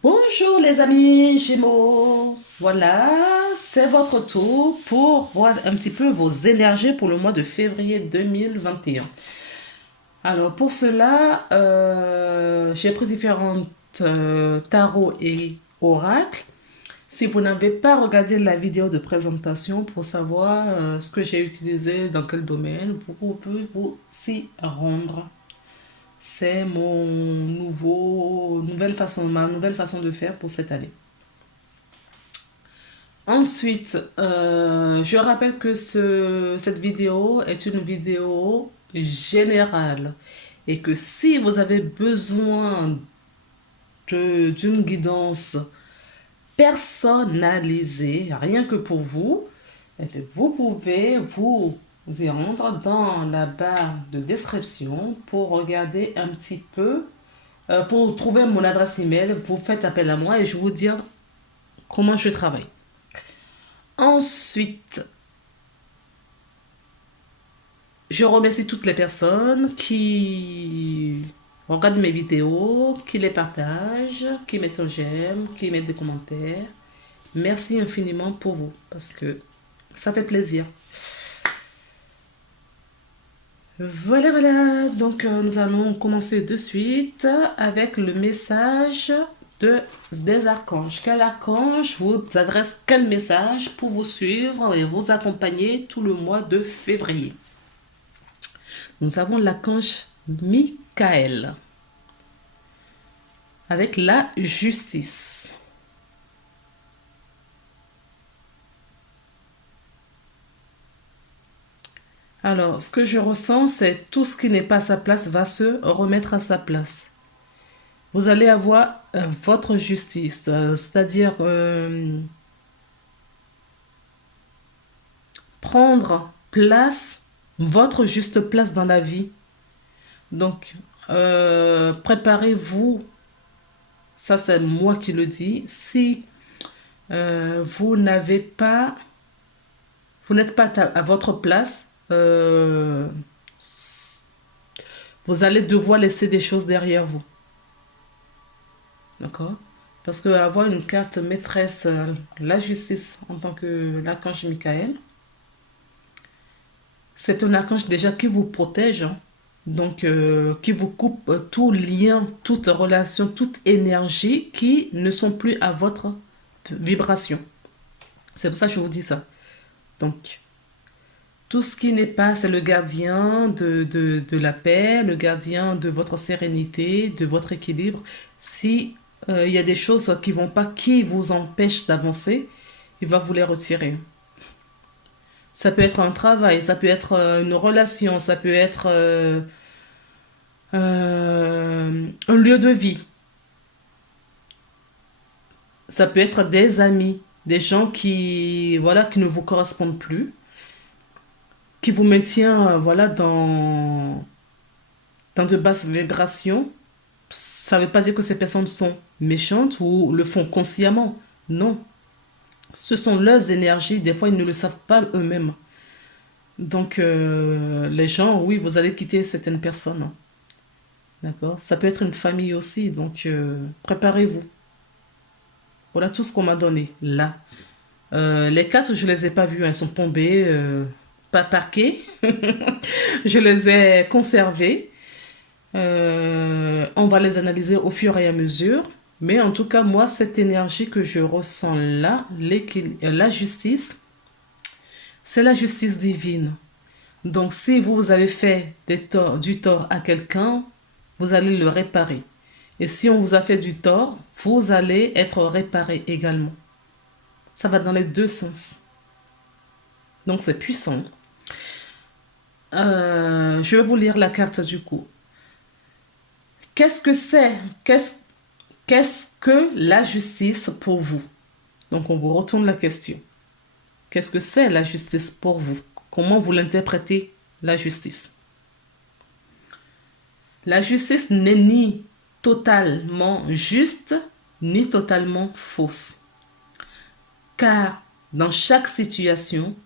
Bonjour les amis Gémeaux, voilà, c'est votre tour pour voir un petit peu vos énergies pour le mois de février 2021. Alors pour cela, j'ai pris différentes tarots et oracles. Si vous n'avez pas regardé la vidéo de présentation pour savoir ce que j'ai utilisé dans quel domaine, vous pouvez vous y rendre. C'est ma nouvelle façon de faire pour cette année. Ensuite, je rappelle que cette vidéo est une vidéo générale et que si vous avez besoin d'une guidance personnalisée, rien que pour vous, eh bien, vous pouvez vous y rendre dans la barre de description pour regarder un petit peu, pour trouver mon adresse email. Vous faites appel à moi et je vous dire comment je travaille. Ensuite, je remercie toutes les personnes qui regardent mes vidéos, qui les partagent, qui mettent un j'aime, qui mettent des commentaires. Merci infiniment pour vous parce que ça fait plaisir. Voilà, voilà. Donc, nous allons commencer de suite avec le message des archanges. Quel archange vous adresse quel message pour vous suivre et vous accompagner tout le mois de février? Nous avons l'archange Michael avec la justice. Alors, ce que je ressens, c'est tout ce qui n'est pas à sa place va se remettre à sa place. Vous allez avoir votre justice, c'est-à-dire prendre place, votre juste place dans la vie. Donc, préparez-vous, ça c'est moi qui le dis, si vous n'êtes pas à votre place, vous allez devoir laisser des choses derrière vous. D'accord? Parce que avoir une carte maîtresse, la justice en tant que l'archange Michael, c'est un archange déjà qui vous protège, hein. Donc qui vous coupe tout lien, toute relation, toute énergie qui ne sont plus à votre vibration. C'est pour ça que je vous dis ça. Donc, tout ce qui n'est pas, c'est le gardien de la paix, le gardien de votre sérénité, de votre équilibre. Si il y a des choses qui vont pas, qui vous empêchent d'avancer, il va vous les retirer. Ça peut être un travail, ça peut être une relation, ça peut être un lieu de vie. Ça peut être des amis, des gens voilà, qui ne vous correspondent plus, qui vous maintiennent voilà, dans de basses vibrations. Ça ne veut pas dire que ces personnes sont méchantes ou le font consciemment. Non. Ce sont leurs énergies. Des fois, ils ne le savent pas eux-mêmes. Donc, les gens, oui, vous allez quitter certaines personnes. D'accord? Ça peut être une famille aussi. Donc, préparez-vous. Voilà tout ce qu'on m'a donné là. Les cartes, je ne les ai pas vues. Elles sont tombées, pas parquées. Je les ai conservées. On va les analyser au fur et à mesure. Mais en tout cas, moi, cette énergie que je ressens là, la justice, c'est la justice divine. Donc, si vous avez fait du tort à quelqu'un, vous allez le réparer. Et si on vous a fait du tort, vous allez être réparé également. Ça va dans les deux sens. Donc, c'est puissant. Je vais vous lire la carte du coup. Qu'est-ce que c'est? Qu'est-ce que la justice pour vous? Donc, on vous retourne la question. Qu'est-ce que c'est la justice pour vous? Comment vous l'interprétez, la justice? La justice n'est ni totalement juste, ni totalement fausse. Car dans chaque situation,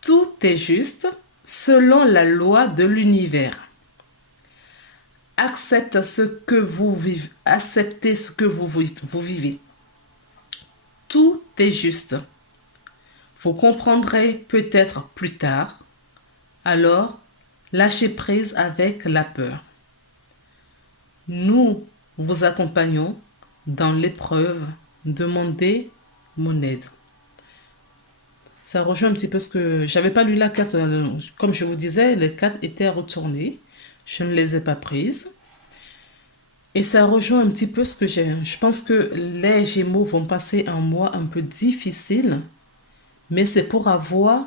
tout est juste selon la loi de l'univers. accepte ce que vous vivez. Acceptez ce que vous vivez. Tout est juste. Vous comprendrez peut-être plus tard. Alors, lâchez prise avec la peur. Nous vous accompagnons dans l'épreuve. Demandez mon aide. Ça rejoint un petit peu ce que... J'avais pas lu la carte. Comme je vous disais, les cartes étaient retournées. Je ne les ai pas prises. Et ça rejoint un petit peu ce que j'ai. Je pense que les Gémeaux vont passer un mois un peu difficile. Mais c'est pour avoir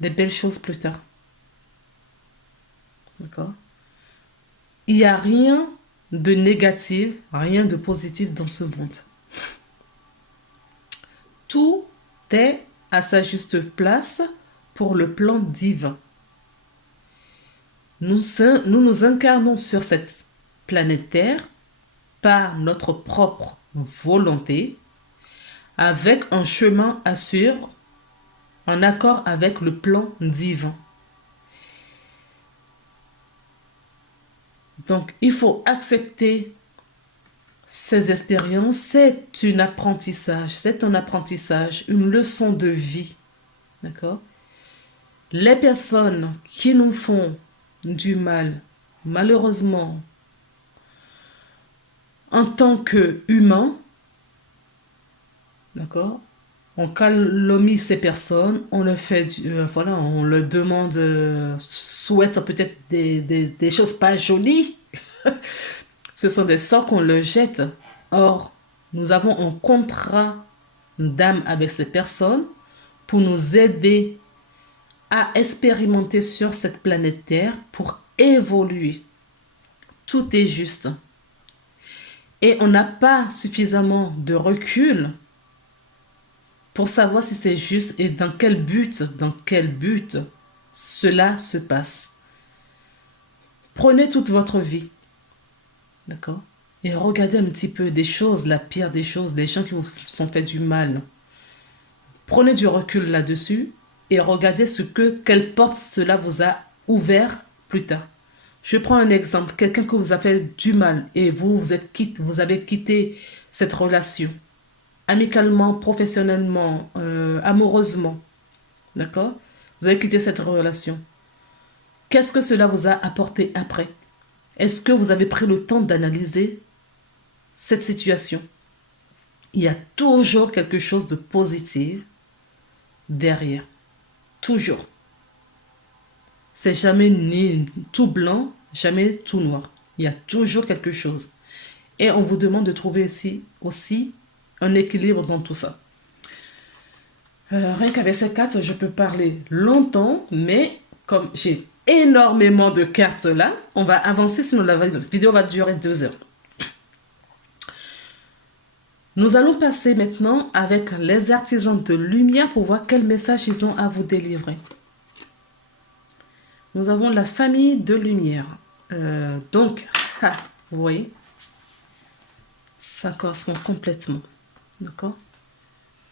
des belles choses plus tard. D'accord? Il n'y a rien de négatif, rien de positif dans ce monde. Tout est à sa juste place pour le plan divin. Nous nous incarnons sur cette planète Terre par notre propre volonté, avec un chemin à suivre en accord avec le plan divin. Donc, il faut accepter ces expériences. C'est un apprentissage, une leçon de vie. D'accord? Les personnes qui nous font du mal, malheureusement, en tant qu'humains, d'accord? On calomnie ces personnes, on leur fait, voilà, on leur demande, souhaite peut-être des choses pas jolies. Ce sont des sorts qu'on leur jette. Or, nous avons un contrat d'âme avec ces personnes pour nous aider à expérimenter sur cette planète Terre pour évoluer. Tout est juste. Et on n'a pas suffisamment de recul pour savoir si c'est juste et dans quel but cela se passe. Prenez toute votre vie, d'accord? Et regardez un petit peu des choses, la pire des choses, des gens qui vous sont fait du mal. Prenez du recul là-dessus et regardez quelle porte cela vous a ouvert plus tard. Je prends un exemple, quelqu'un qui vous a fait du mal et vous avez quitté cette relation, amicalement, professionnellement, amoureusement, d'accord? Vous avez quitté cette relation. Qu'est-ce que cela vous a apporté après? Est-ce que vous avez pris le temps d'analyser cette situation? Il y a toujours quelque chose de positif derrière. Toujours. C'est jamais ni tout blanc, jamais tout noir. Il y a toujours quelque chose. Et on vous demande de trouver ici aussi un équilibre dans tout ça. Rien qu'avec ces cartes, je peux parler longtemps, mais comme j'ai énormément de cartes là, on va avancer, sinon la vidéo va durer 2 heures. Nous allons passer maintenant avec les artisans de lumière pour voir quel message ils ont à vous délivrer. Nous avons la famille de lumière. Donc, vous voyez, ça correspond complètement. D'accord?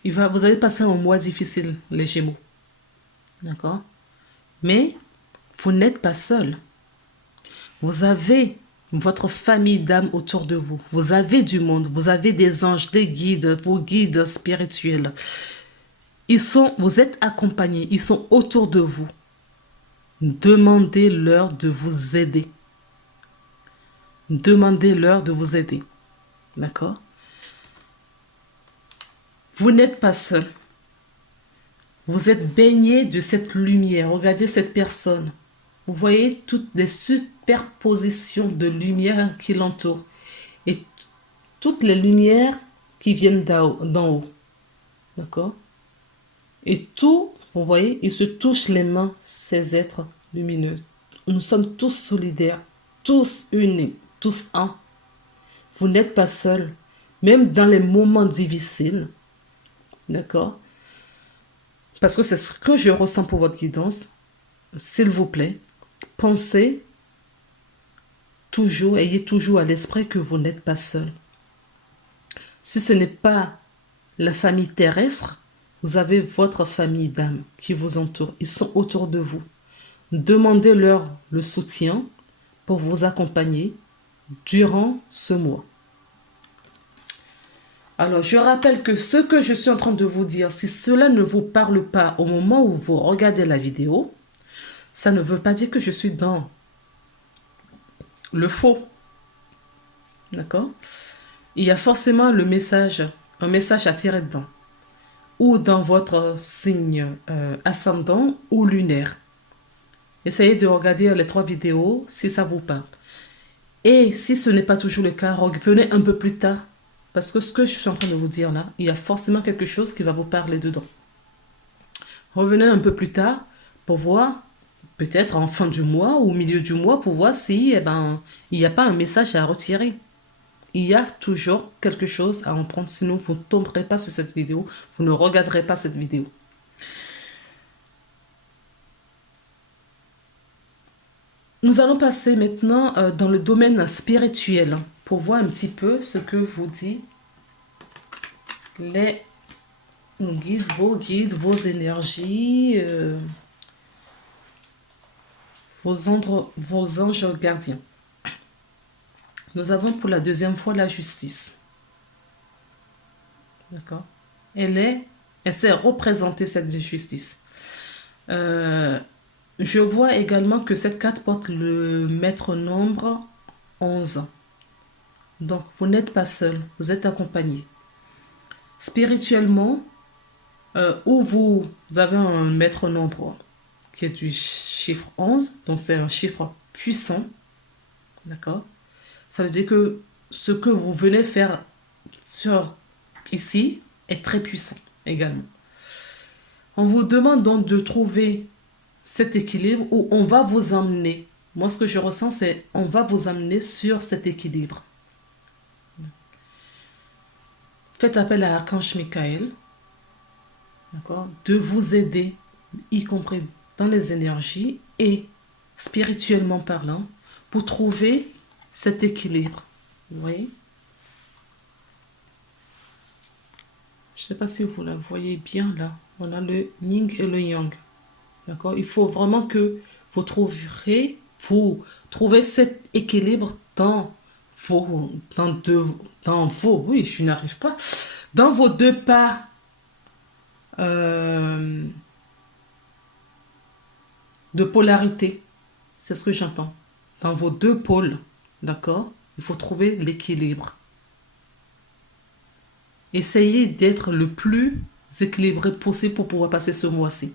Vous allez passer un mois difficile, les Gémeaux. D'accord? Mais vous n'êtes pas seul. Vous avez votre famille d'âmes autour de vous. Vous avez du monde. Vous avez des anges, des guides, vos guides spirituels. Vous êtes accompagnés. Ils sont autour de vous. Demandez-leur de vous aider. Demandez-leur de vous aider. D'accord? Vous n'êtes pas seul. Vous êtes baigné de cette lumière. Regardez cette personne. Vous voyez toutes les superpositions de lumière qui l'entourent. Et toutes les lumières qui viennent d'en haut. D'accord? Et tout, vous voyez, ils se touchent les mains, ces êtres lumineux. Nous sommes tous solidaires, tous unis, tous un. Vous n'êtes pas seuls, même dans les moments difficiles. D'accord? Parce que c'est ce que je ressens pour votre guidance. S'il vous plaît, pensez toujours, ayez toujours à l'esprit que vous n'êtes pas seul. Si ce n'est pas la famille terrestre, vous avez votre famille d'âmes qui vous entoure. Ils sont autour de vous. Demandez-leur le soutien. pour vous accompagner durant ce mois. Alors, je rappelle que ce que je suis en train de vous dire, si cela ne vous parle pas au moment où vous regardez la vidéo, ça ne veut pas dire que je suis dans le faux. D'accord? Il y a forcément le message, un message à tirer dedans. Ou dans votre signe ascendant ou lunaire. Essayez de regarder les 3 vidéos si ça vous parle. Et si ce n'est pas toujours le cas, revenez un peu plus tard. Parce que ce que je suis en train de vous dire là, il y a forcément quelque chose qui va vous parler dedans. Revenez un peu plus tard pour voir, peut-être en fin du mois ou au milieu du mois, pour voir si il n'y a pas un message à retirer. Il y a toujours quelque chose à en prendre, sinon vous ne tomberez pas sur cette vidéo, vous ne regarderez pas cette vidéo. Nous allons passer maintenant dans le domaine spirituel pour voir un petit peu ce que vous dit les guides, vos énergies, vos anges gardiens. Nous avons pour la 2e fois la justice. D'accord? Elle sait représenter cette justice. Je vois également que cette carte porte le maître nombre 11. Donc, vous n'êtes pas seul, vous êtes accompagné. Spirituellement, où vous avez un maître nombre qui est du chiffre 11, donc c'est un chiffre puissant. D'accord? Ça veut dire que ce que vous venez faire ici est très puissant également. On vous demande donc de trouver cet équilibre où on va vous emmener. Moi, ce que je ressens, c'est on va vous amener sur cet équilibre. Faites appel à Archange Michael, d'accord, de vous aider, y compris dans les énergies et spirituellement parlant, pour trouver cet équilibre. Vous voyez? Je ne sais pas si vous la voyez bien là. On a le yin et le yang. D'accord? Il faut vraiment que vous trouvez cet équilibre dans oui, je n'arrive pas, dans vos 2 parts de polarité. C'est ce que j'entends. Dans vos 2 pôles, d'accord? Il faut trouver l'équilibre. Essayez d'être le plus équilibré possible pour pouvoir passer ce mois-ci.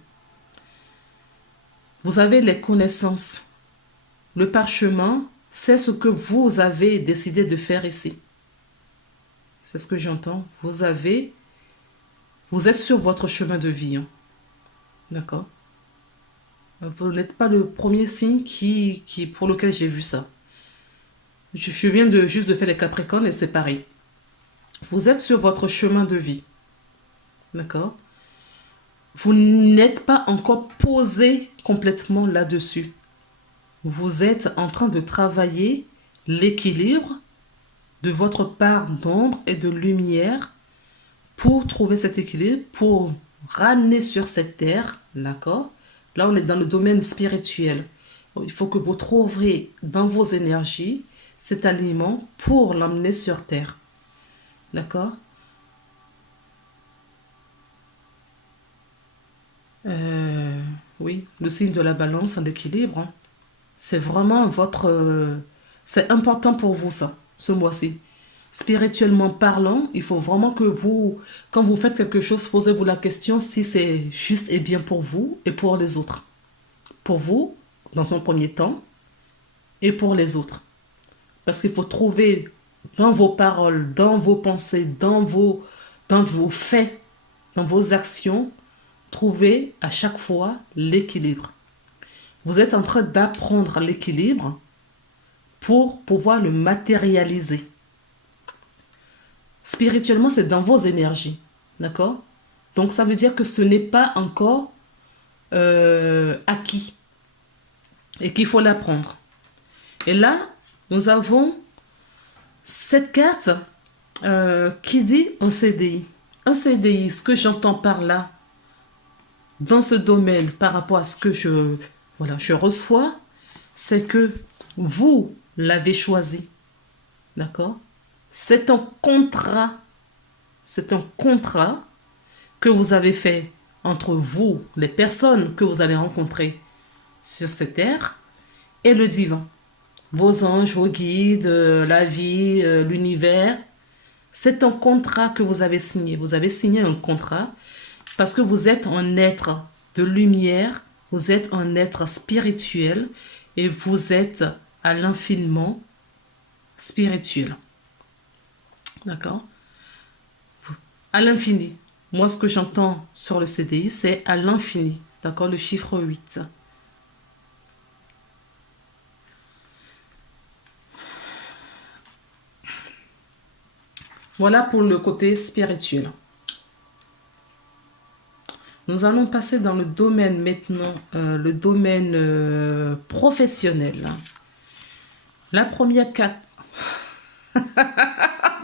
Vous avez les connaissances. Le parchemin, c'est ce que vous avez décidé de faire ici. C'est ce que j'entends. Vous êtes sur votre chemin de vie. Hein. D'accord? Vous n'êtes pas le premier signe pour lequel j'ai vu ça. Je viens juste de faire les Capricornes et c'est pareil. Vous êtes sur votre chemin de vie. D'accord? Vous n'êtes pas encore posé complètement là-dessus. Vous êtes en train de travailler l'équilibre de votre part d'ombre et de lumière pour trouver cet équilibre, pour ramener sur cette terre, d'accord? Là, on est dans le domaine spirituel. Il faut que vous trouviez dans vos énergies cet aliment pour l'emmener sur terre. D'accord? Oui, le signe de la balance en équilibre. Hein. C'est vraiment c'est important pour vous ça, ce mois-ci. Spirituellement parlant, il faut vraiment que quand vous faites quelque chose, posez-vous la question si c'est juste et bien pour vous et pour les autres. Pour vous, dans un premier temps, et pour les autres. Parce qu'il faut trouver dans vos paroles, dans vos pensées, dans vos faits, dans vos actions, trouver à chaque fois l'équilibre. Vous êtes en train d'apprendre l'équilibre pour pouvoir le matérialiser. Spirituellement, c'est dans vos énergies. D'accord? Donc, ça veut dire que ce n'est pas encore acquis et qu'il faut l'apprendre. Et là, nous avons cette carte qui dit un CDI. Un CDI, ce que j'entends par là, dans ce domaine, par rapport à ce que je reçois, c'est que Vous l'avez choisi. D'accord? C'est un contrat. C'est un contrat que vous avez fait entre vous, les personnes que vous allez rencontrer sur cette terre, et le divin. Vos anges, vos guides, la vie, l'univers. C'est un contrat que vous avez signé. Vous avez signé un contrat parce que vous êtes un être de lumière, vous êtes un être spirituel et vous êtes à l'infiniment spirituel. D'accord? À l'infini. Moi, ce que j'entends sur le CDI, c'est à l'infini. D'accord? Le chiffre 8. Voilà pour le côté spirituel. Nous allons passer dans le domaine maintenant, le domaine professionnel. La première carte.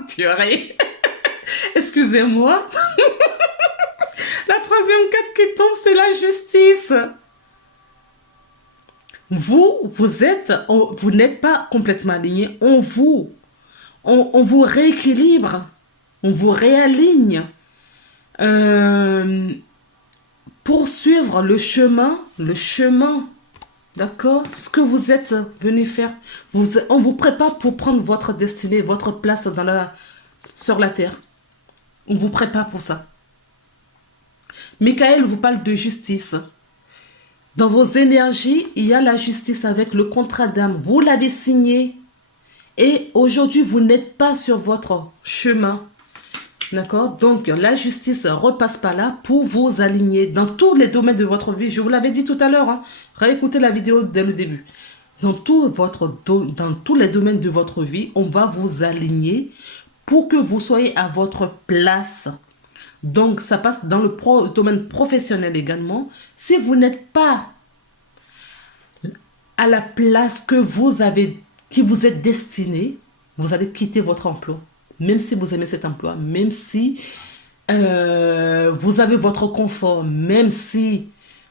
Purée. Excusez-moi. La troisième carte qui tombe, c'est la justice. Vous n'êtes pas complètement aligné. On vous rééquilibre. On vous réaligne. Pour suivre le chemin, d'accord? Ce que vous êtes venu faire. On vous prépare pour prendre votre destinée, votre place sur la terre. On vous prépare pour ça. Michael vous parle de justice. Dans vos énergies, il y a la justice avec le contrat d'âme. Vous l'avez signé. Et aujourd'hui, vous n'êtes pas sur votre chemin. D'accord? Donc, la justice repasse par là pour vous aligner dans tous les domaines de votre vie. Je vous l'avais dit tout à l'heure. Hein. Réécoutez la vidéo dès le début. Dans tous les domaines de votre vie, on va vous aligner pour que vous soyez à votre place. Donc, ça passe dans le domaine professionnel également. Si vous n'êtes pas à la place qui vous est destinée, vous allez quitter votre emploi. Même si vous aimez cet emploi, même si vous avez votre confort, même si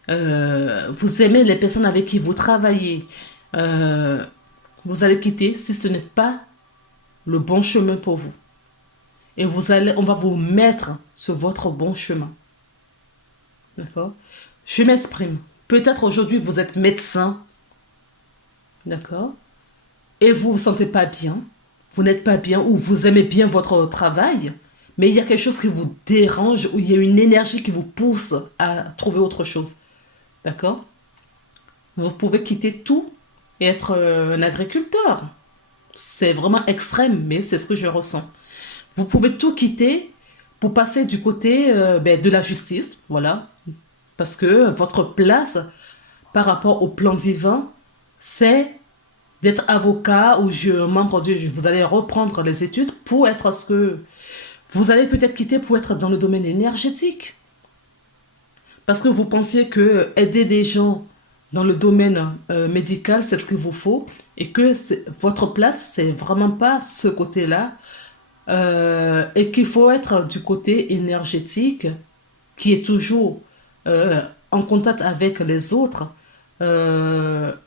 vous aimez les personnes avec qui vous travaillez, vous allez quitter si ce n'est pas le bon chemin pour vous. Et on va vous mettre sur votre bon chemin. D'accord? Je m'exprime. Peut-être aujourd'hui vous êtes médecin. D'accord? Et vous vous sentez pas bien. Vous n'êtes pas bien ou vous aimez bien votre travail, mais il y a quelque chose qui vous dérange ou il y a une énergie qui vous pousse à trouver autre chose. D'accord? Vous pouvez quitter tout et être un agriculteur. C'est vraiment extrême, mais c'est ce que je ressens. Vous pouvez tout quitter pour passer du côté de la justice, voilà. Parce que votre place par rapport au plan divin, c'est d'être avocat ou membre du... Vous allez reprendre les études pour être ce que... Vous allez peut-être quitter pour être dans le domaine énergétique. Parce que vous pensiez que aider des gens dans le domaine médical, c'est ce qu'il vous faut. Et que votre place, c'est vraiment pas ce côté-là. Et qu'il faut être du côté énergétique, qui est toujours en contact avec les autres.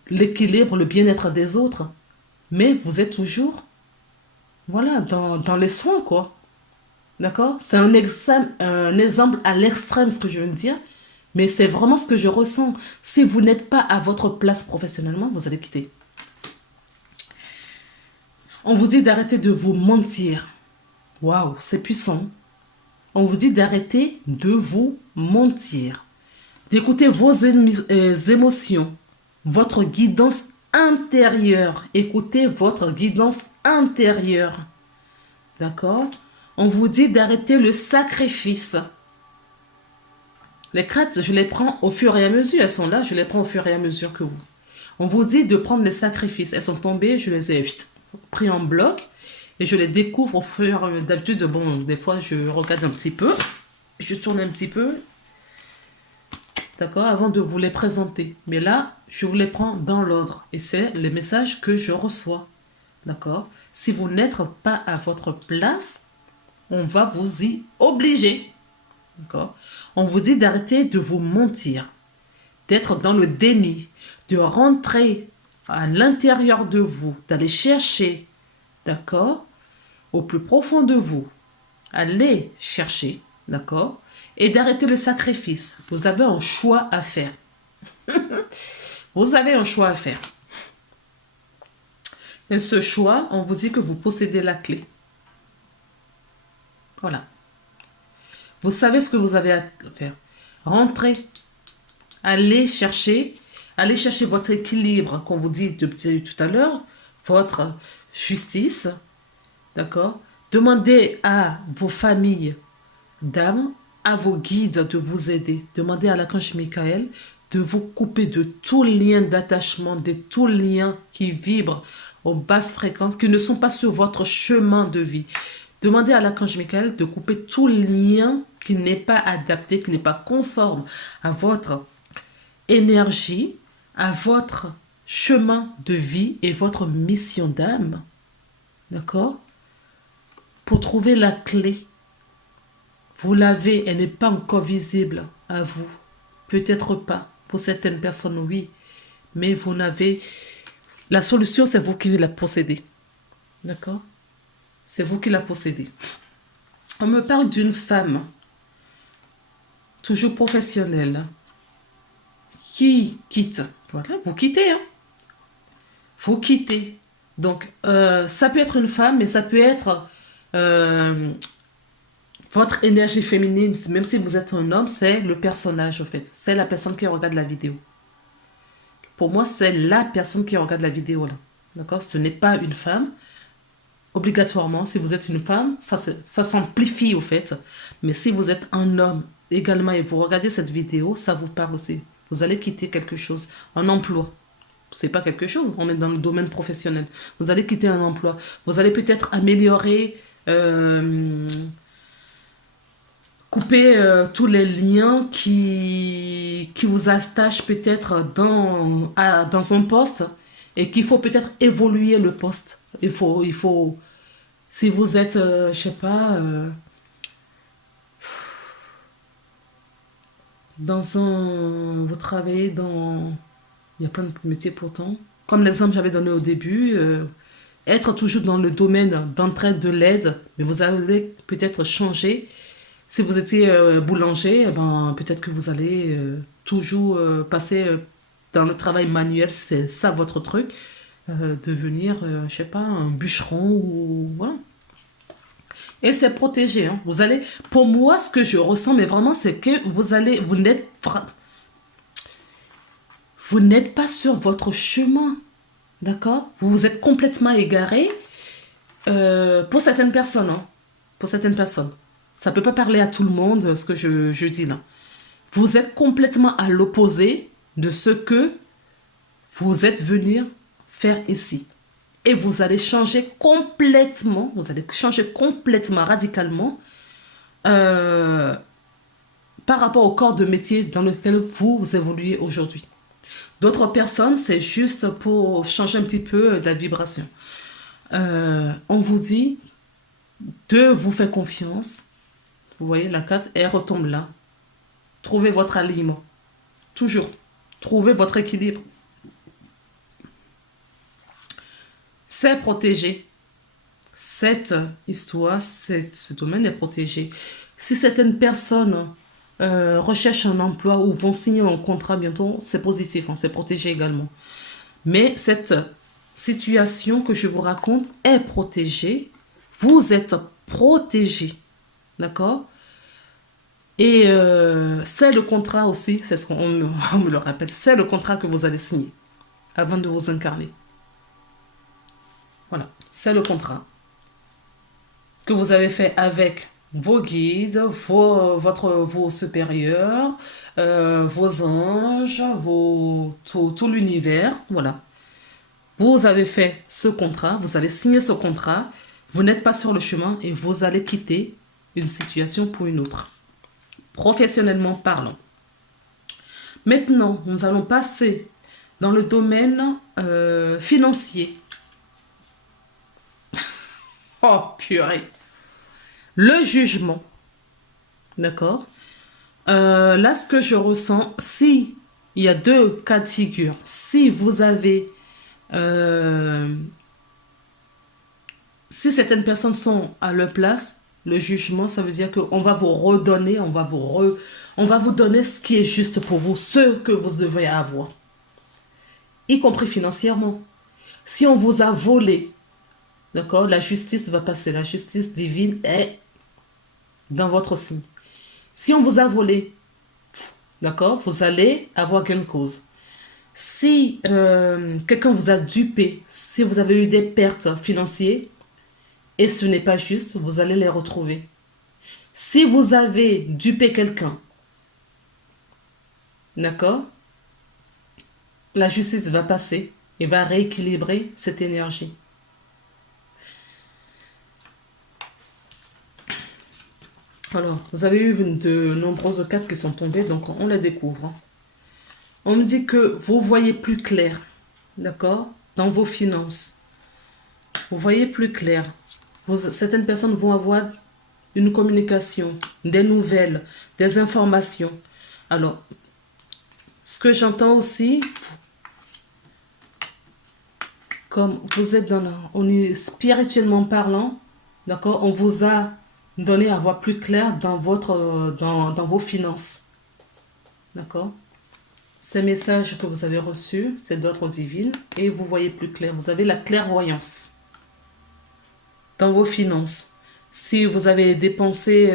L'équilibre, le bien-être des autres. Mais vous êtes toujours, voilà, dans les soins, quoi. D'accord? C'est un exemple à l'extrême, ce que je veux dire. Mais c'est vraiment ce que je ressens. Si vous n'êtes pas à votre place professionnellement, vous allez quitter. On vous dit d'arrêter de vous mentir. Waouh, c'est puissant. On vous dit d'arrêter de vous mentir. D'écouter vos émotions, votre guidance intérieure. Écoutez votre guidance intérieure. D'accord? On vous dit d'arrêter le sacrifice. Les crêtes, je les prends au fur et à mesure. Elles sont là, je les prends au fur et à mesure que vous. On vous dit de prendre les sacrifices. Elles sont tombées, je les ai pris en bloc. Et je les découvre au fur et à mesure. D'habitude, bon, des fois, je regarde un petit peu. Je tourne un petit peu. D'accord? Avant de vous les présenter. Mais là, je vous les prends dans l'ordre. Et c'est les messages que je reçois. D'accord? Si vous n'êtes pas à votre place, on va vous y obliger. D'accord? On vous dit d'arrêter de vous mentir. D'être dans le déni. De rentrer à l'intérieur de vous, d'aller chercher, d'accord, au plus profond de vous, allez chercher, d'accord, et d'arrêter le sacrifice. Vous avez un choix à faire. Vous avez un choix à faire. Et ce choix, on vous dit que vous possédez la clé. Voilà. Vous savez ce que vous avez à faire. Rentrez. Allez chercher votre équilibre, comme vous dit depuis tout à l'heure, votre justice, d'accord? Demandez à vos familles d'âme, à vos guides de vous aider. Demandez à l'archange Michael de vous couper de tout lien d'attachement, de tout lien qui vibre aux basses fréquences, qui ne sont pas sur votre chemin de vie. Demandez à l'archange Michael de couper tout lien qui n'est pas adapté, qui n'est pas conforme à votre énergie, à votre chemin de vie et votre mission d'âme. D'accord? Pour trouver la clé. Vous l'avez, elle n'est pas encore visible à vous. Peut-être pas. Pour certaines personnes, oui. Mais vous n'avez... La solution, c'est vous qui la possédez. D'accord? C'est vous qui la possédez. On me parle d'une femme, toujours professionnelle, qui quitte. Voilà, vous quittez. Hein? Vous quittez. Donc, ça peut être une femme, mais ça peut être votre énergie féminine. Même si vous êtes un homme, c'est le personnage, en fait. C'est la personne qui regarde la vidéo. Pour moi, c'est la personne qui regarde la vidéo, là. D'accord? Ce n'est pas une femme. Obligatoirement, si vous êtes une femme, ça s'amplifie, au fait. Mais si vous êtes un homme également et vous regardez cette vidéo, ça vous parle aussi. Vous allez quitter quelque chose, un emploi. C'est pas quelque chose, on est dans le domaine professionnel. Vous allez quitter un emploi. Vous allez peut-être améliorer, couper tous les liens qui vous attachent peut-être dans un poste et qu'il faut peut-être évoluer le poste. Il faut si vous êtes, je sais pas, vous travaillez dans, il y a plein de métiers pourtant. Comme l'exemple que j'avais donné au début, être toujours dans le domaine d'entraide de l'aide, mais vous allez peut-être changer. Si vous étiez boulanger, eh ben, peut-être que vous allez toujours passer dans le travail manuel, c'est ça votre truc, devenir, je sais pas, un bûcheron ou voilà. Et c'est protégé. Hein. Vous allez, pour moi, ce que je ressens, mais vraiment, c'est que vous n'êtes pas sur votre chemin. D'accord? Vous vous êtes complètement égaré pour certaines personnes. Hein. Pour certaines personnes. Ça ne peut pas parler à tout le monde, ce que je dis là. Vous êtes complètement à l'opposé de ce que vous êtes venu faire ici. Et vous allez changer complètement, radicalement, par rapport au corps de métier dans lequel vous évoluez aujourd'hui. D'autres personnes, c'est juste pour changer un petit peu de la vibration. On vous dit de vous faire confiance. Vous voyez, la carte, elle retombe là. Trouvez votre alignement. Toujours. Trouvez votre équilibre. C'est protégé. Cette histoire, ce domaine est protégé. Si certaines personnes recherchent un emploi ou vont signer un contrat bientôt, c'est positif, hein, c'est protégé également. Mais cette situation que je vous raconte est protégée. Vous êtes protégé. D'accord? Et c'est le contrat aussi, c'est ce qu'on me le rappelle, c'est le contrat que vous allez signer avant de vous incarner. Voilà, c'est le contrat que vous avez fait avec vos guides, vos supérieurs, vos anges, tout l'univers. Voilà. Vous avez fait ce contrat, vous avez signé ce contrat, vous n'êtes pas sur le chemin et vous allez quitter une situation pour une autre. Professionnellement parlant. Maintenant, nous allons passer dans le domaine financier. Oh, purée. Le jugement. D'accord? Là, ce que je ressens, si il y a deux cas de figure, si vous avez Euh, si certaines personnes sont à leur place, le jugement, ça veut dire qu'on va vous redonner, on va vous donner ce qui est juste pour vous, ce que vous devez avoir, y compris financièrement. Si on vous a volé, d'accord, la justice va passer, la justice divine est dans votre signe. Si on vous a volé, d'accord, vous allez avoir gain de cause. Si quelqu'un vous a dupé, si vous avez eu des pertes financières et ce n'est pas juste, vous allez les retrouver. Si vous avez dupé quelqu'un, d'accord, la justice va passer et va rééquilibrer cette énergie. Alors, vous avez eu de nombreuses cartes qui sont tombées, donc on les découvre. On me dit que vous voyez plus clair, d'accord, dans vos finances. Vous voyez plus clair. Certaines personnes vont avoir une communication, des nouvelles, des informations. Alors, ce que j'entends aussi, comme vous êtes on est spirituellement parlant, d'accord, on vous a donné à voir plus clair dans vos finances. D'accord? Ces messages que vous avez reçus, c'est d'ordre divin et vous voyez plus clair. Vous avez la clairvoyance dans vos finances. Si vous avez dépensé,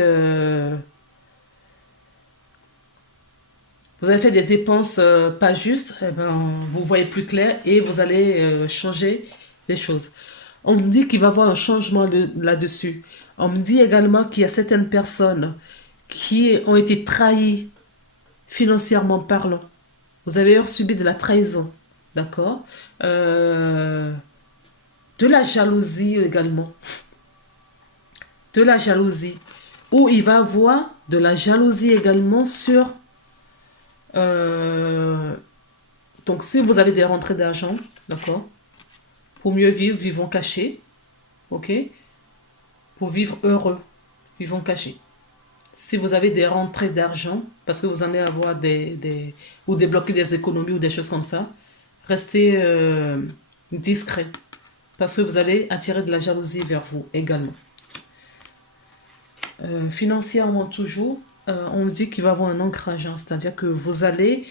vous avez fait des dépenses pas justes, eh ben, vous voyez plus clair et vous allez changer les choses. On me dit qu'il va y avoir un changement là-dessus. On me dit également qu'il y a certaines personnes qui ont été trahies financièrement parlant. Vous avez subi de la trahison, d'accord? De la jalousie également. De la jalousie. Ou il va y avoir de la jalousie également sur... donc si vous avez des rentrées d'argent, d'accord? Pour mieux vivre, vivons cachés, ok? Pour vivre heureux, vivons cachés. Si vous avez des rentrées d'argent, parce que vous en allez avoir ou débloquer des économies ou des choses comme ça, restez discret. Parce que vous allez attirer de la jalousie vers vous également. Financièrement toujours, on dit qu'il va y avoir un ancrage, hein, c'est-à-dire que vous allez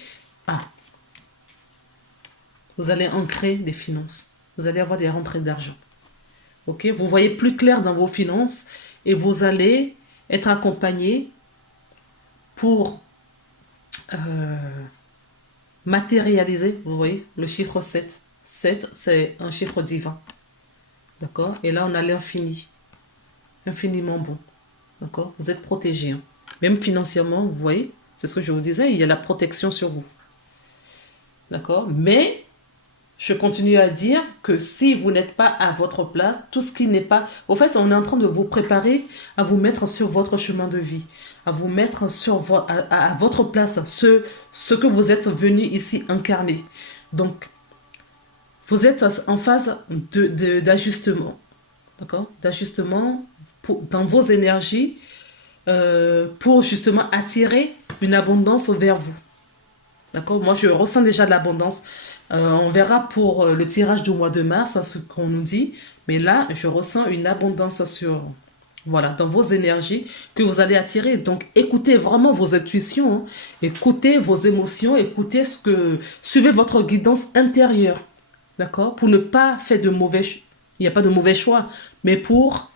ancrer des finances. Vous allez avoir des rentrées d'argent. Ok? Vous voyez plus clair dans vos finances et vous allez être accompagné pour matérialiser, vous voyez, le chiffre 7. 7, c'est un chiffre divin. D'accord? Et là, on a l'infini. Infiniment bon. D'accord? Vous êtes protégé. Hein. Même financièrement, vous voyez, c'est ce que je vous disais, il y a la protection sur vous. D'accord? Mais je continue à dire que si vous n'êtes pas à votre place, tout ce qui n'est pas... Au fait, on est en train de vous préparer à vous mettre sur votre chemin de vie, à vous mettre à votre place, ce que vous êtes venu ici incarner. Donc, vous êtes en phase d'ajustement. D'accord? D'ajustement dans vos énergies pour justement attirer une abondance vers vous. D'accord? Moi, je ressens déjà de l'abondance. On verra pour le tirage du mois de mars, ce qu'on nous dit. Mais là, je ressens une abondance dans vos énergies que vous allez attirer. Donc, écoutez vraiment vos intuitions. Hein. Écoutez vos émotions. Suivez votre guidance intérieure. D'accord? Pour ne pas faire de mauvais... Il n'y a pas de mauvais choix. Mais pour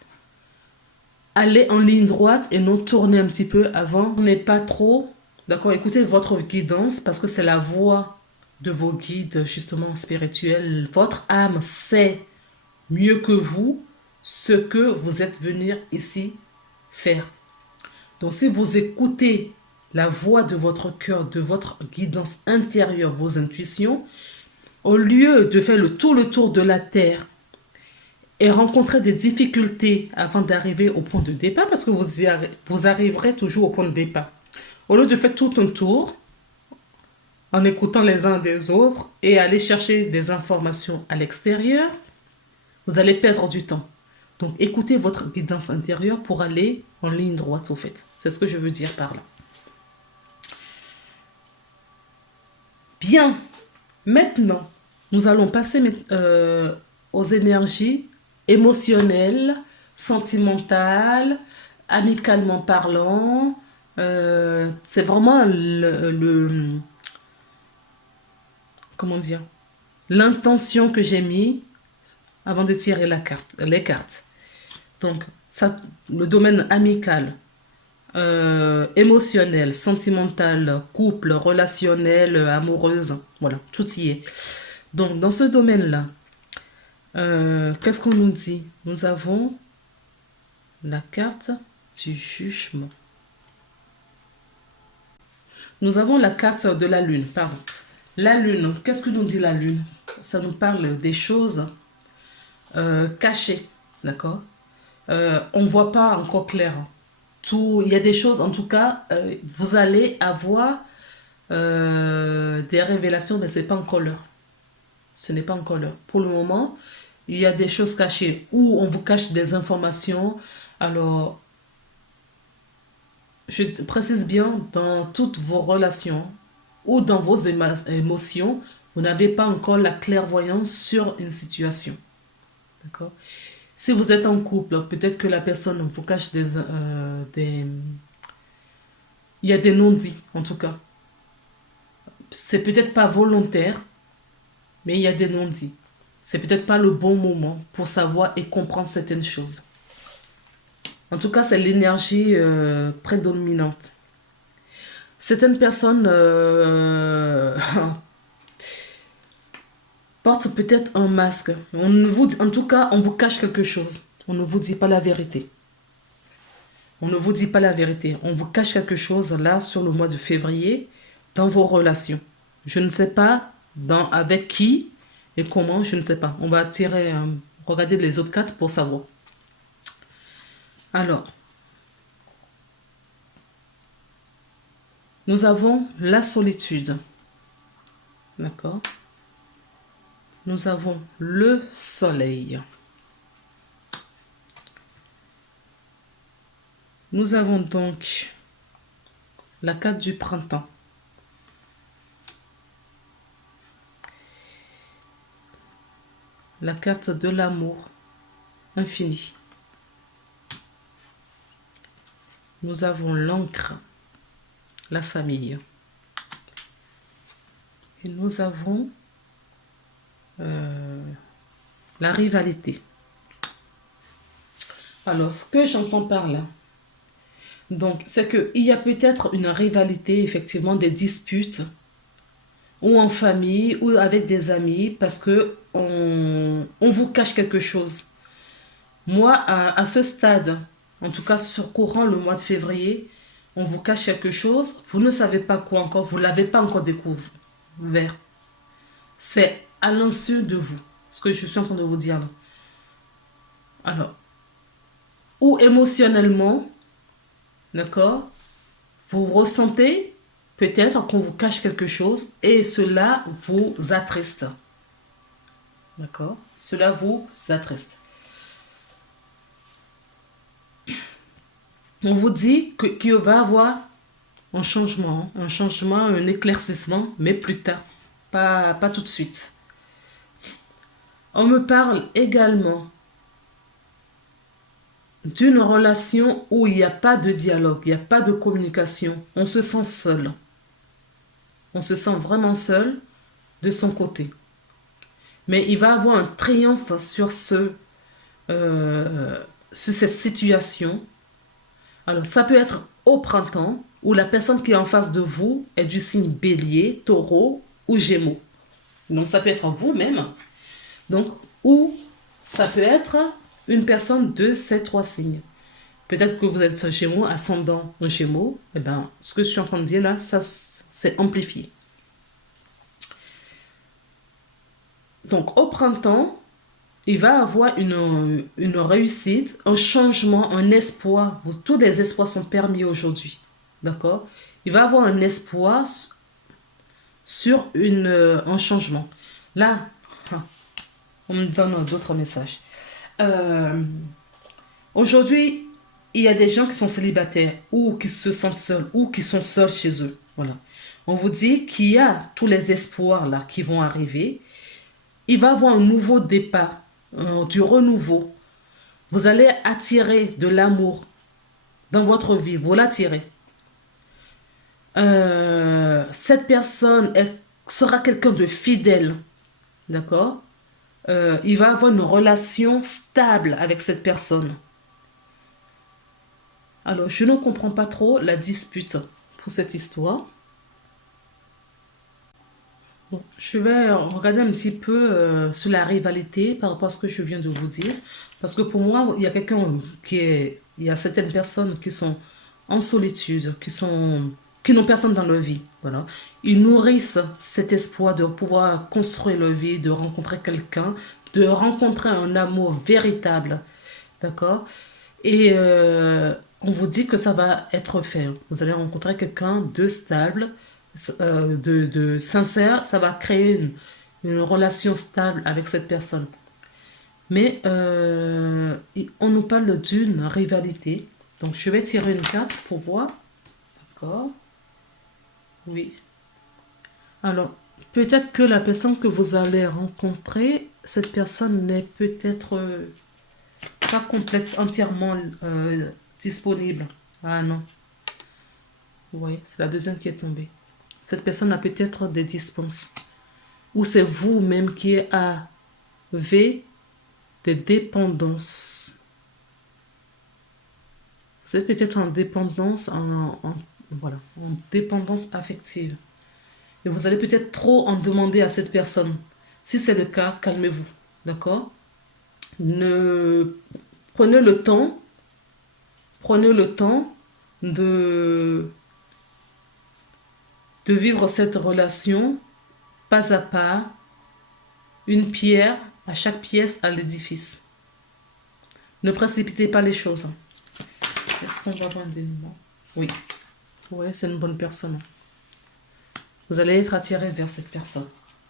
aller en ligne droite et non tourner un petit peu avant. On n'est pas trop... D'accord? Écoutez votre guidance parce que c'est la voix de vos guides justement spirituels. Votre âme sait mieux que vous ce que vous êtes venu ici faire. Donc si vous écoutez la voix de votre cœur, de votre guidance intérieure, vos intuitions, au lieu de faire le tour de la terre et rencontrer des difficultés avant d'arriver au point de départ, parce que vous arriverez toujours au point de départ. Au lieu de faire tout un tour, en écoutant les uns des autres et aller chercher des informations à l'extérieur, vous allez perdre du temps. Donc, écoutez votre guidance intérieure pour aller en ligne droite, au fait. C'est ce que je veux dire par là. Bien. Maintenant, Nous allons passer aux énergies émotionnelles, sentimentales, amicalement parlant. C'est vraiment comment dire, l'intention que j'ai mis avant de tirer les cartes. Donc, ça, le domaine amical, émotionnel, sentimental, couple, relationnel, amoureuse, voilà, tout y est. Donc, dans ce domaine-là, qu'est-ce qu'on nous dit? Nous avons la carte du jugement. Nous avons la carte de la lune, pardon. La lune, qu'est-ce que nous dit la lune? Ça nous parle des choses cachées, d'accord? On ne voit pas encore clair. Tout, il y a des choses, en tout cas, vous allez avoir des révélations, mais ce n'est pas encore l'heure. Ce n'est pas encore l'heure. Pour le moment, il y a des choses cachées où on vous cache des informations. Alors, je précise bien, dans toutes vos relations ou dans vos émotions, vous n'avez pas encore la clairvoyance sur une situation. D'accord? Si vous êtes en couple, peut-être que la personne vous cache il y a des non-dits, en tout cas. C'est peut-être pas volontaire, mais il y a des non-dits. C'est peut-être pas le bon moment pour savoir et comprendre certaines choses. En tout cas, c'est l'énergie prédominante. Certaines personnes portent peut-être un masque. En tout cas, on vous cache quelque chose. On ne vous dit pas la vérité. On ne vous dit pas la vérité. On vous cache quelque chose là sur le mois de février dans vos relations. Je ne sais pas avec qui et comment, je ne sais pas. On va regarder les autres cartes pour savoir. Alors, nous avons la solitude. D'accord? Nous avons le soleil. Nous avons donc la carte du printemps. La carte de l'amour infini. Nous avons l'encre, la famille. Et nous avons la rivalité. Alors, ce que j'entends par là, donc, c'est qu'il y a peut-être une rivalité, effectivement, des disputes, ou en famille, ou avec des amis, parce que on vous cache quelque chose. Moi, à ce stade, en tout cas sur courant le mois de février, on vous cache quelque chose, vous ne savez pas quoi encore, vous ne l'avez pas encore découvert. C'est à l'insu de vous, ce que je suis en train de vous dire là. Alors, ou émotionnellement, d'accord, vous ressentez peut-être qu'on vous cache quelque chose et cela vous attriste. D'accord? Cela vous attriste. On vous dit qu'il va y avoir un changement, un éclaircissement, mais plus tard, pas tout de suite. On me parle également d'une relation où il n'y a pas de dialogue, il n'y a pas de communication. On se sent seul. On se sent vraiment seul de son côté. Mais il va avoir un triomphe sur cette situation. Alors, ça peut être au printemps, où la personne qui est en face de vous est du signe bélier, taureau ou gémeaux. Donc, ça peut être vous-même. Donc, ou ça peut être une personne de ces trois signes. Peut-être que vous êtes gémeaux, ascendant gémeaux. Eh bien, ce que je suis en train de dire là, ça, c'est amplifié. Donc, au printemps, il va avoir une réussite, un changement, un espoir. Tous les espoirs sont permis aujourd'hui. D'accord? Il va avoir un espoir sur un changement. Là, on me donne d'autres messages. Aujourd'hui, il y a des gens qui sont célibataires ou qui se sentent seuls ou qui sont seuls chez eux. Voilà. On vous dit qu'il y a tous les espoirs là qui vont arriver. il va avoir un nouveau départ, du renouveau. Vous allez attirer de l'amour dans votre vie, vous l'attirez. Cette personne sera quelqu'un de fidèle, d'accord? Il va avoir une relation stable avec cette personne. Alors, je ne comprends pas trop la dispute pour cette histoire. Bon, je vais regarder un petit peu sur la rivalité par rapport à ce que je viens de vous dire. Parce que pour moi, il y a il y a certaines personnes qui sont en solitude, qui n'ont personne dans leur vie. Voilà. Ils nourrissent cet espoir de pouvoir construire leur vie, de rencontrer quelqu'un, de rencontrer un amour véritable. D'accord? Et on vous dit que ça va être fait. Vous allez rencontrer quelqu'un de stable, de sincère. Ça va créer une relation stable avec cette personne. Mais on nous parle d'une rivalité. Donc je vais tirer une carte pour voir. D'accord? Oui. Alors, peut-être que la personne que vous allez rencontrer, cette personne n'est peut-être pas complète, entièrement disponible. Ah non. Oui, c'est la deuxième qui est tombée. Cette personne a peut-être des dispenses. Ou c'est vous-même qui avez des dépendances. Vous êtes peut-être en dépendance, voilà, en dépendance affective. Et vous allez peut-être trop en demander à cette personne. Si c'est le cas, calmez-vous. D'accord? Ne prenez le temps, prenez le temps de vivre cette relation pas à pas, une pierre à chaque pièce à l'édifice. Ne précipitez pas les choses. Est-ce qu'on va avoir un dénouement? Oui. Oui, c'est une bonne personne. Vous allez être attiré vers cette personne.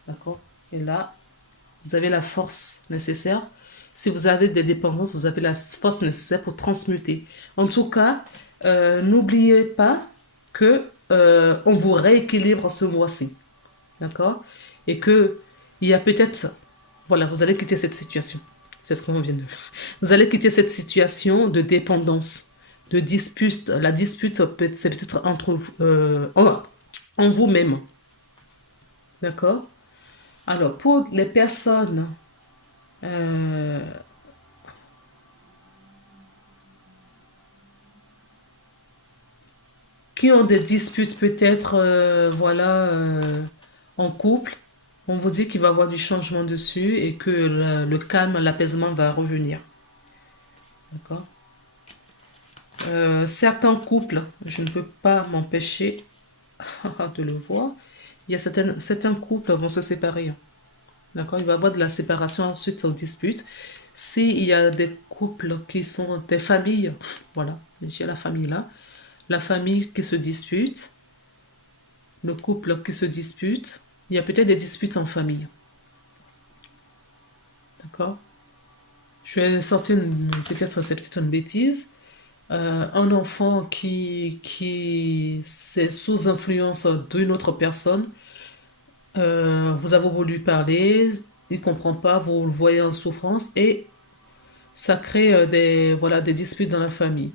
D'accord? Et là, vous avez la force nécessaire. Si vous avez des dépendances, vous avez la force nécessaire pour transmuter. En tout cas, n'oubliez pas que on vous rééquilibre ce mois-ci. D'accord? Et que il y a peut-être... Voilà, vous allez quitter cette situation. C'est ce qu'on vient de... Vous allez quitter cette situation de dépendance, de dispute. La dispute, c'est peut-être entre vous, en vous-même. D'accord? Alors, pour les personnes euh, qui ont des disputes peut-être, voilà, en couple, on vous dit qu'il va y avoir du changement dessus et que le calme, l'apaisement va revenir. D'accord? Certains couples, je ne peux pas m'empêcher de le voir, il y a certains couples vont se séparer. D'accord? Il va y avoir de la séparation ensuite aux disputes. S'il y a des couples qui sont des familles, voilà, j'ai la famille là, la famille qui se dispute, le couple qui se dispute, il y a peut-être des disputes en famille. D'accord? Je vais sortir peut-être c'est peut-être une bêtise. Un enfant qui c'est sous influence d'une autre personne, vous avez voulu lui parler, il ne comprend pas, vous le voyez en souffrance et ça crée voilà, des disputes dans la famille.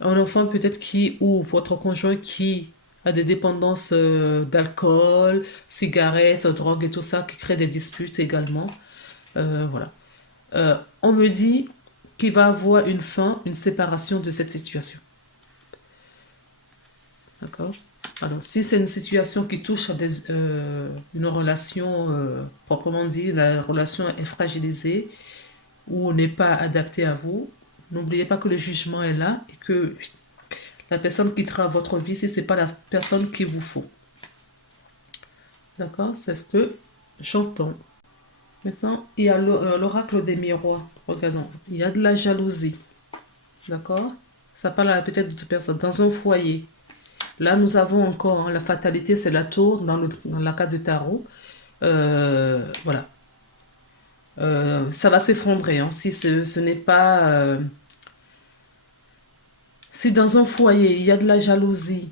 Un enfant peut-être ou votre conjoint qui a des dépendances d'alcool, cigarettes, drogue et tout ça, qui crée des disputes également. Voilà. On me dit qu'il va avoir une fin, une séparation de cette situation. D'accord? Alors, si c'est une situation qui touche à une relation, proprement dit, la relation est fragilisée ou n'est pas adaptée à vous, n'oubliez pas que le jugement est là et que la personne quittera votre vie si ce n'est pas la personne qu'il vous faut. D'accord? C'est ce que j'entends. Maintenant, il y a l'oracle des miroirs. Regardons. Il y a de la jalousie. D'accord? Ça parle peut-être d'autres personnes. Dans un foyer. Là, nous avons encore la fatalité, c'est la tour dans la carte de tarot. Voilà. Ça va s'effondrer. Hein, si ce n'est pas... si dans un foyer, il y a de la jalousie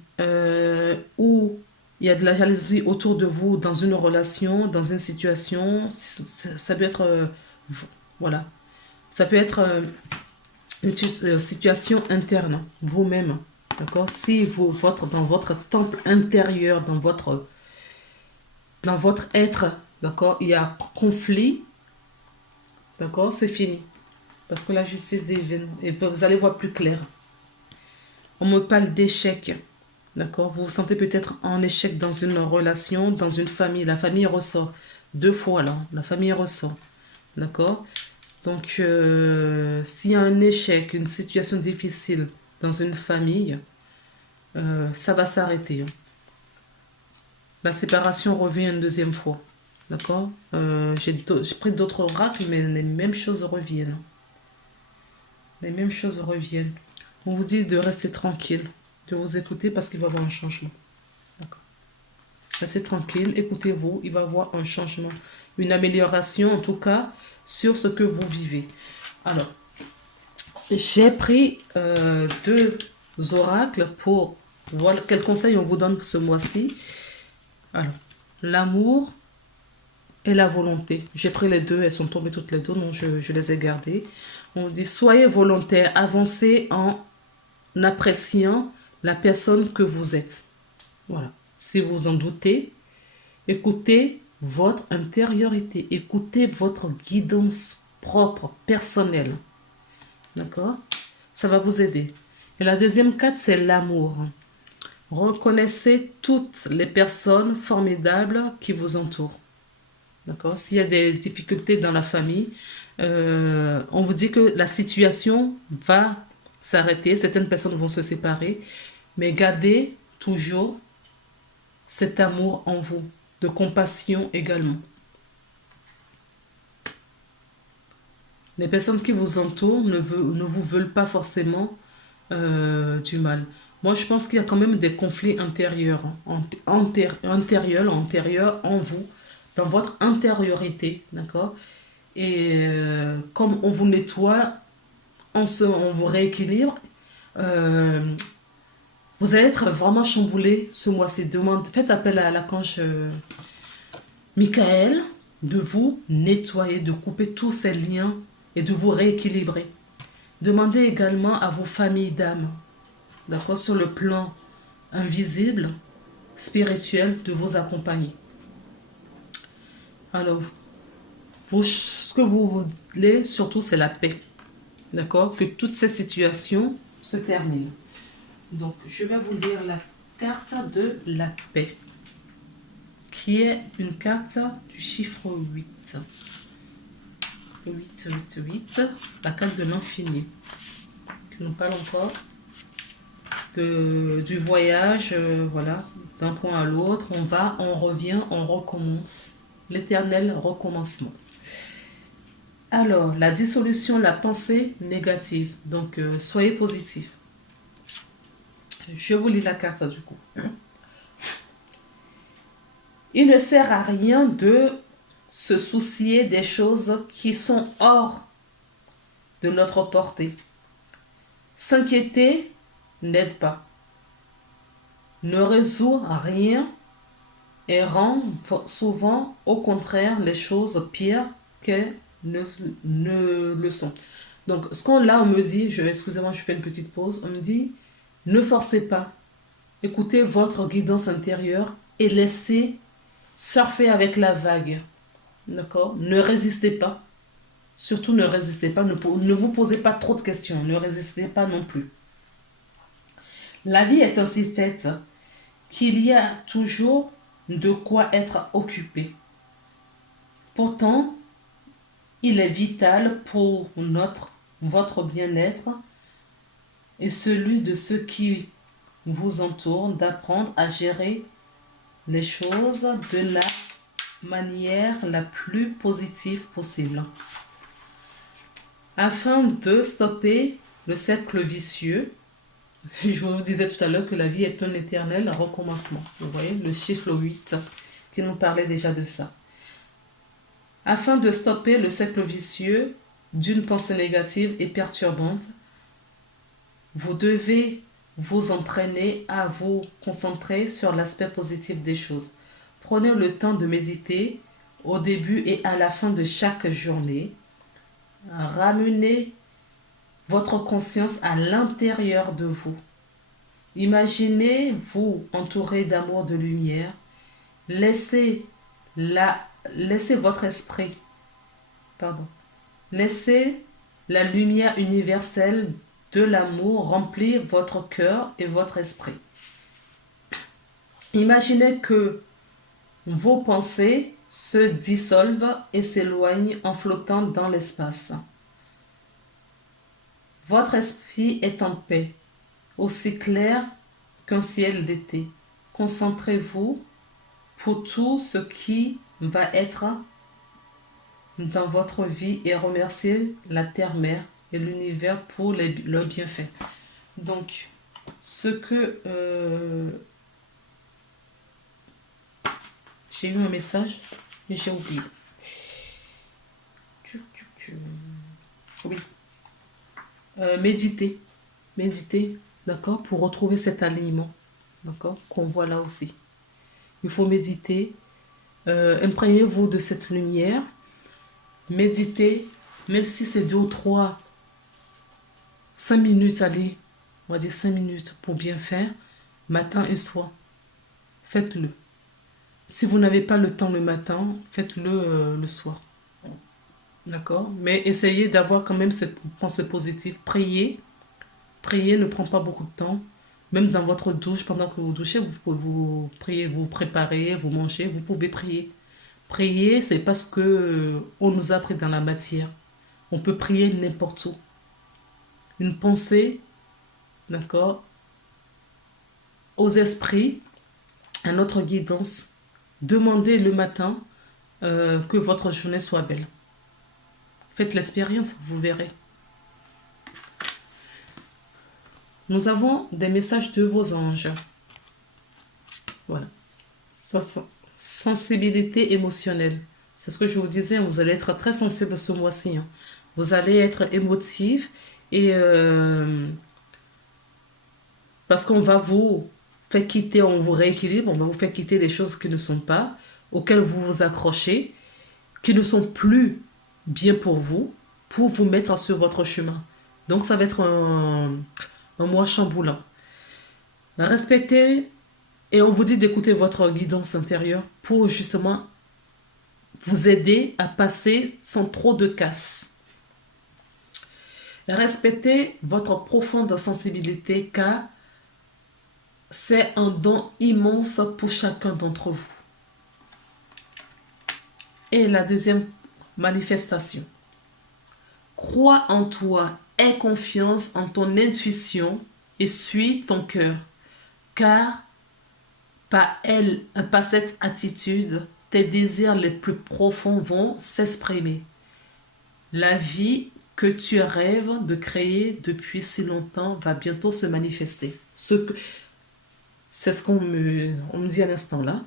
ou Il y a de la jalousie autour de vous dans une relation, dans une situation. Ça peut être, voilà, ça peut être une situation interne, vous-même. D'accord? Si vous, dans votre temple intérieur, dans votre être, d'accord, il y a conflit, d'accord, c'est fini. Parce que la justice divine, et vous allez voir plus clair. On me parle d'échec. D'accord? Vous vous sentez peut-être en échec dans une relation, dans une famille. La famille ressort. Deux fois là. La famille ressort. D'accord? Donc, s'il y a un échec, une situation difficile dans une famille, ça va s'arrêter. La séparation revient une deuxième fois. D'accord? J'ai pris d'autres oracles, mais les mêmes choses reviennent. Les mêmes choses reviennent. On vous dit de rester tranquille, de vous écouter parce qu'il va y avoir un changement. D'accord. Restez tranquille, écoutez-vous, il va y avoir un changement, une amélioration en tout cas sur ce que vous vivez. Alors, j'ai pris deux oracles pour voir quels conseils on vous donne ce mois-ci. Alors, l'amour et la volonté. J'ai pris les deux, elles sont tombées toutes les deux, donc je les ai gardées. On dit, soyez volontaire, avancez en appréciant la personne que vous êtes. Voilà. Si vous en doutez, écoutez votre intériorité, écoutez votre guidance propre, personnelle. D'accord? Ça va vous aider. Et la deuxième carte, c'est l'amour. Reconnaissez toutes les personnes formidables qui vous entourent. D'accord? S'il y a des difficultés dans la famille, on vous dit que la situation va s'arrêter, certaines personnes vont se séparer, mais gardez toujours cet amour en vous, de compassion également. Les personnes qui vous entourent ne vous veulent pas forcément du mal. Moi, je pense qu'il y a quand même des conflits antérieurs en vous, dans votre intériorité, d'accord? Et comme on vous nettoie, on vous rééquilibre, vous allez être vraiment chamboulé ce mois-ci. Faites appel à l'archange Michael de vous nettoyer, de couper tous ces liens et de vous rééquilibrer. Demandez également à vos familles d'âme, d'accord, sur le plan invisible, spirituel, de vous accompagner. Alors, ce que vous voulez surtout, c'est la paix. D'accord? Que toutes ces situations se terminent. Donc, je vais vous lire la carte de la paix, qui est une carte du chiffre 8. 8, 8, 8, la carte de l'infini, qui nous parle encore du voyage, voilà, d'un point à l'autre. On va, on revient, on recommence. L'éternel recommencement. Alors, la dissolution, la pensée négative. Donc, soyez positif. Je vous lis la carte du coup. Il ne sert à rien de se soucier des choses qui sont hors de notre portée. S'inquiéter n'aide pas, ne résout rien et rend souvent au contraire les choses pires qu'elles ne le sont. Donc, on me dit, excusez-moi, je fais une petite pause, on me dit, ne forcez pas, écoutez votre guidance intérieure et laissez surfer avec la vague. D'accord? Ne résistez pas. Surtout ne résistez pas, ne vous posez pas trop de questions, ne résistez pas non plus. La vie est ainsi faite qu'il y a toujours de quoi être occupé. Pourtant, il est vital pour votre bien-être et celui de ceux qui vous entourent d'apprendre à gérer les choses de la manière la plus positive possible, afin de stopper le cercle vicieux. Je vous disais tout à l'heure que la vie est un éternel recommencement. Vous voyez, le chiffre 8 qui nous parlait déjà de ça. Afin de stopper le cercle vicieux d'une pensée négative et perturbante, vous devez vous entraîner à vous concentrer sur l'aspect positif des choses. Prenez le temps de méditer au début et à la fin de chaque journée. Ramenez votre conscience à l'intérieur de vous. Imaginez-vous entouré d'amour, de lumière. Laissez, laissez votre esprit, pardon, laissez la lumière universelle de l'amour remplir votre cœur et votre esprit. Imaginez que vos pensées se dissolvent et s'éloignent en flottant dans l'espace. Votre esprit est en paix, aussi clair qu'un ciel d'été. Concentrez-vous pour tout ce qui va être dans votre vie et remerciez la terre-mère et l'univers pour leurs bienfaits. Donc, ce que... j'ai eu un message, mais j'ai oublié. Oui. Méditer. Méditer, d'accord, pour retrouver cet alignement, d'accord, qu'on voit là aussi. Il faut méditer. Imprégnez-vous de cette lumière. Méditez, même si c'est 2 ou 3, 5 minutes, allez, on va dire 5 minutes pour bien faire, matin et soir. Faites-le. Si vous n'avez pas le temps le matin, faites-le le soir. D'accord? Mais essayez d'avoir quand même cette pensée positive. Priez. Prier ne prend pas beaucoup de temps. Même dans votre douche, pendant que vous douchez, vous pouvez vous prier, vous préparez, vous mangez, vous pouvez prier. Prier, c'est parce que on nous a appris dans la matière. On peut prier n'importe où. Une pensée, d'accord, aux esprits, à notre guidance. Demandez le matin que votre journée soit belle. Faites l'expérience, vous verrez. Nous avons des messages de vos anges. Voilà. Sensibilité émotionnelle. C'est ce que je vous disais, vous allez être très sensible ce mois-ci. Hein. Vous allez être émotif et parce qu'on va vous faire quitter, on vous rééquilibre, on va vous faire quitter des choses qui ne sont pas, auxquelles vous vous accrochez, qui ne sont plus bien pour vous mettre sur votre chemin. Donc ça va être un mois chamboulant. Respectez et on vous dit d'écouter votre guidance intérieure pour justement vous aider à passer sans trop de casse. Respectez votre profonde sensibilité car c'est un don immense pour chacun d'entre vous. Et la deuxième manifestation. Crois en toi, aie confiance en ton intuition et suis ton cœur. Car par cette attitude, tes désirs les plus profonds vont s'exprimer. La vie que tu rêves de créer depuis si longtemps va bientôt se manifester. C'est ce qu'on me dit à l'instant là.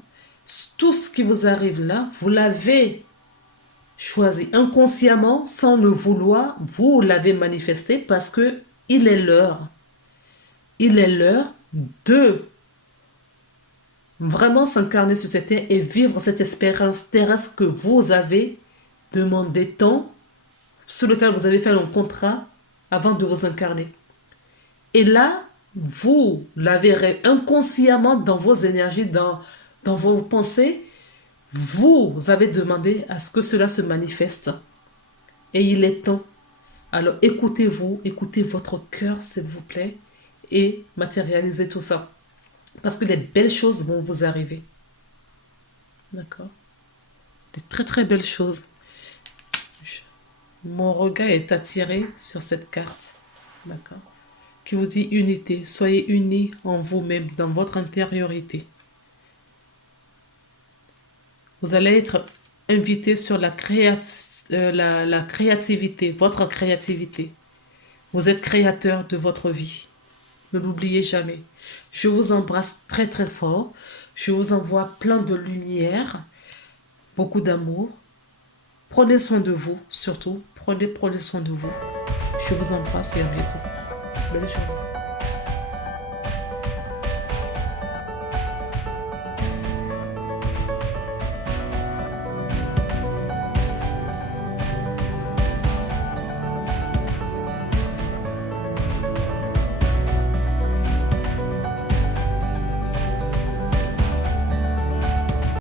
Tout ce qui vous arrive là, vous l'avez choisi inconsciemment, sans le vouloir, vous l'avez manifesté parce que il est l'heure. Il est l'heure de vraiment s'incarner sur cette terre et vivre cette expérience terrestre que vous avez demandé tant, sur lequel vous avez fait un contrat avant de vous incarner. Et là, vous l'avez inconsciemment dans vos énergies, dans vos pensées, vous avez demandé à ce que cela se manifeste. Et il est temps. Alors écoutez-vous, écoutez votre cœur, s'il vous plaît, et matérialisez tout ça. Parce que les belles choses vont vous arriver. D'accord? Des très très belles choses. Mon regard est attiré sur cette carte. D'accord? Qui vous dit unité. Soyez unis en vous-même, dans votre intériorité. Vous allez être invité sur la créativité, votre créativité. Vous êtes créateur de votre vie. Ne l'oubliez jamais. Je vous embrasse très très fort. Je vous envoie plein de lumière, beaucoup d'amour. Prenez soin de vous, surtout. Prenez soin de vous. Je vous embrasse et à bientôt. Belle journée.